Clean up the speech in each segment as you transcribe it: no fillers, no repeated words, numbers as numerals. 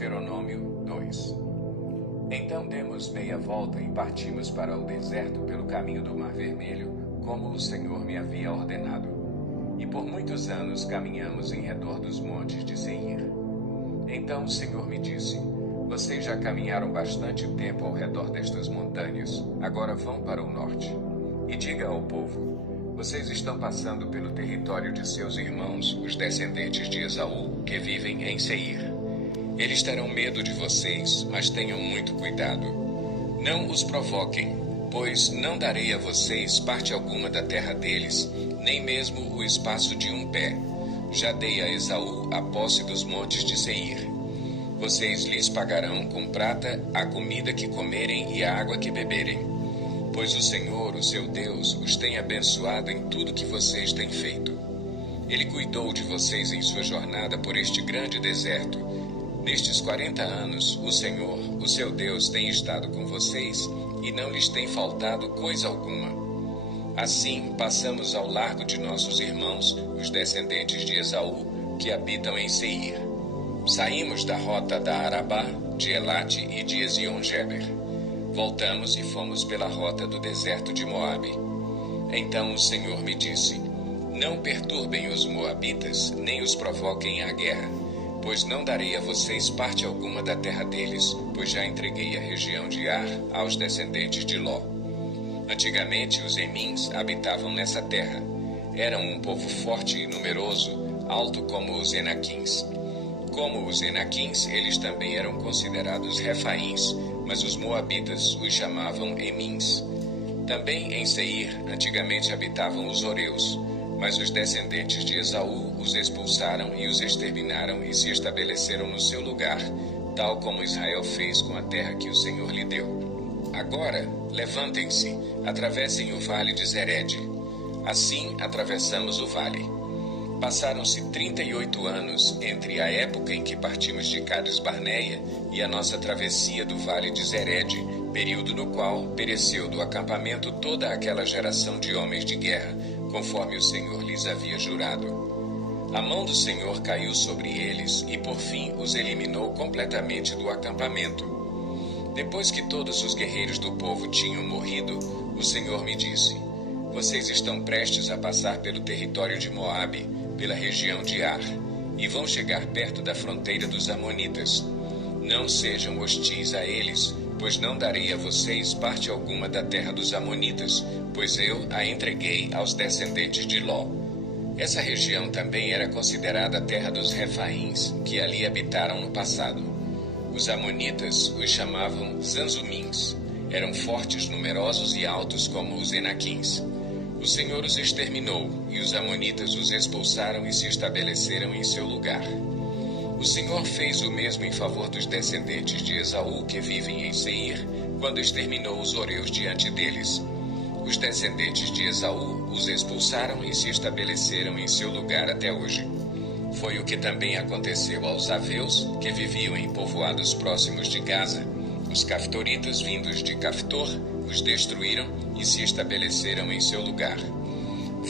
Deuteronômio 2. Então demos meia volta e partimos para o deserto pelo caminho do Mar Vermelho, como o Senhor me havia ordenado. E por muitos anos caminhamos em redor dos montes de Seir. Então o Senhor me disse: vocês já caminharam bastante tempo ao redor destas montanhas, agora vão para o norte. E diga ao povo: vocês estão passando pelo território de seus irmãos, os descendentes de Esaú, que vivem em Seir. Eles terão medo de vocês, mas tenham muito cuidado. Não os provoquem, pois não darei a vocês parte alguma da terra deles, nem mesmo o espaço de um pé. Já dei a Esaú a posse dos montes de Seir. Vocês lhes pagarão com prata a comida que comerem e a água que beberem. Pois o Senhor, o seu Deus, os tem abençoado em tudo que vocês têm feito. Ele cuidou de vocês em sua jornada por este grande deserto. Nestes 40 anos, o Senhor, o seu Deus, tem estado com vocês e não lhes tem faltado coisa alguma. Assim, passamos ao largo de nossos irmãos, os descendentes de Esaú, que habitam em Seir. Saímos da rota da Arabá, de Elate e de Ezion-Geber. Voltamos e fomos pela rota do deserto de Moabe. Então o Senhor me disse: não perturbem os moabitas, nem os provoquem à guerra, pois não darei a vocês parte alguma da terra deles, pois já entreguei a região de Ar aos descendentes de Ló. Antigamente os Emins habitavam nessa terra. Eram um povo forte e numeroso, alto como os Enaquins. Como os Enaquins, eles também eram considerados Refaíns, mas os moabitas os chamavam Emins. Também em Seir, antigamente habitavam os Oreus, mas os descendentes de Esaú os expulsaram e os exterminaram e se estabeleceram no seu lugar, tal como Israel fez com a terra que o Senhor lhe deu. Agora, levantem-se, atravessem o vale de Zered. Assim, atravessamos o vale. Passaram-se 38 anos entre a época em que partimos de Cades-Barneia e a nossa travessia do vale de Zered, período no qual pereceu do acampamento toda aquela geração de homens de guerra, conforme o Senhor lhes havia jurado. A mão do Senhor caiu sobre eles e, por fim, os eliminou completamente do acampamento. Depois que todos os guerreiros do povo tinham morrido, o Senhor me disse: vocês estão prestes a passar pelo território de Moabe, pela região de Ar, e vão chegar perto da fronteira dos Amonitas. Não sejam hostis a eles, pois não darei a vocês parte alguma da terra dos Amonitas, pois eu a entreguei aos descendentes de Ló. Essa região também era considerada a terra dos Refaíns, que ali habitaram no passado. Os Amonitas os chamavam Zanzumins. Eram fortes, numerosos e altos como os Enaquins. O Senhor os exterminou, e os Amonitas os expulsaram e se estabeleceram em seu lugar. O Senhor fez o mesmo em favor dos descendentes de Esaú que vivem em Seir, quando exterminou os Oreus diante deles. Os descendentes de Esaú os expulsaram e se estabeleceram em seu lugar até hoje. Foi o que também aconteceu aos Aveus, que viviam em povoados próximos de Gaza. Os Caftoritas, vindos de Caftor, os destruíram e se estabeleceram em seu lugar.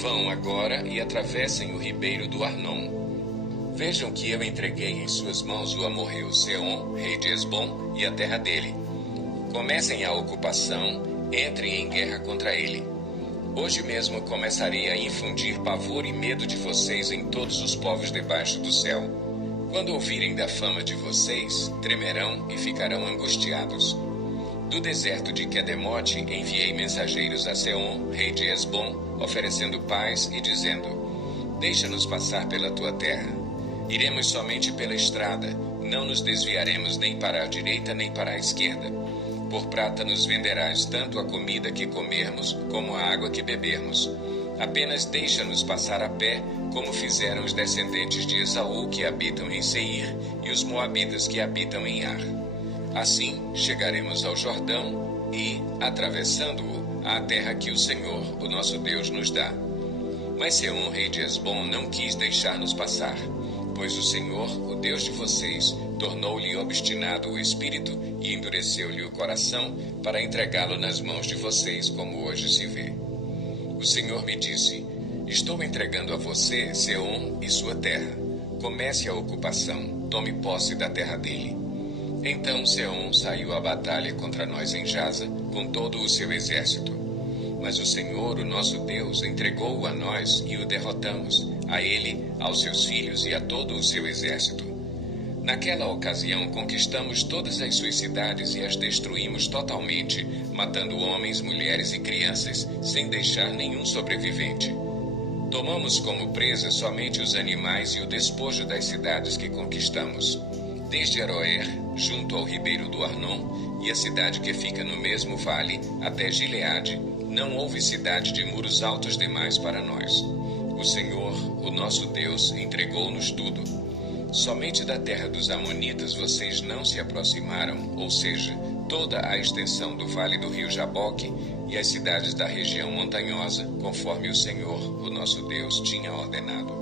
Vão agora e atravessem o ribeiro do Arnon. Vejam que eu entreguei em suas mãos o amorreu Seom, rei de Hesbom, e a terra dele. Comecem a ocupação, entrem em guerra contra ele. Hoje mesmo começarei a infundir pavor e medo de vocês em todos os povos debaixo do céu. Quando ouvirem da fama de vocês, tremerão e ficarão angustiados. Do deserto de Quedemote enviei mensageiros a Seom, rei de Hesbom, oferecendo paz e dizendo: deixa-nos passar pela tua terra. Iremos somente pela estrada, não nos desviaremos nem para a direita nem para a esquerda. Por prata nos venderás tanto a comida que comermos como a água que bebermos. Apenas deixa-nos passar a pé, como fizeram os descendentes de Esaú que habitam em Seir e os moabitas que habitam em Ar. Assim chegaremos ao Jordão e, atravessando-o, à terra que o Senhor, o nosso Deus, nos dá. Mas Seom, rei de Hesbom, não quis deixar-nos passar, pois o Senhor, o Deus de vocês, tornou-lhe obstinado o espírito e endureceu-lhe o coração para entregá-lo nas mãos de vocês, como hoje se vê. O Senhor me disse: estou entregando a você Seom e sua terra. Comece a ocupação, tome posse da terra dele. Então Seom saiu à batalha contra nós em Jaza, com todo o seu exército. Mas o Senhor, o nosso Deus, entregou-o a nós e o derrotamos, a ele, aos seus filhos e a todo o seu exército. Naquela ocasião conquistamos todas as suas cidades e as destruímos totalmente, matando homens, mulheres e crianças, sem deixar nenhum sobrevivente. Tomamos como presa somente os animais e o despojo das cidades que conquistamos. Desde Aroer, junto ao ribeiro do Arnon, e a cidade que fica no mesmo vale, até Gileade, não houve cidade de muros altos demais para nós. O Senhor, o nosso Deus, entregou-nos tudo. Somente da terra dos Amonitas vocês não se aproximaram, ou seja, toda a extensão do vale do rio Jaboque e as cidades da região montanhosa, conforme o Senhor, o nosso Deus, tinha ordenado.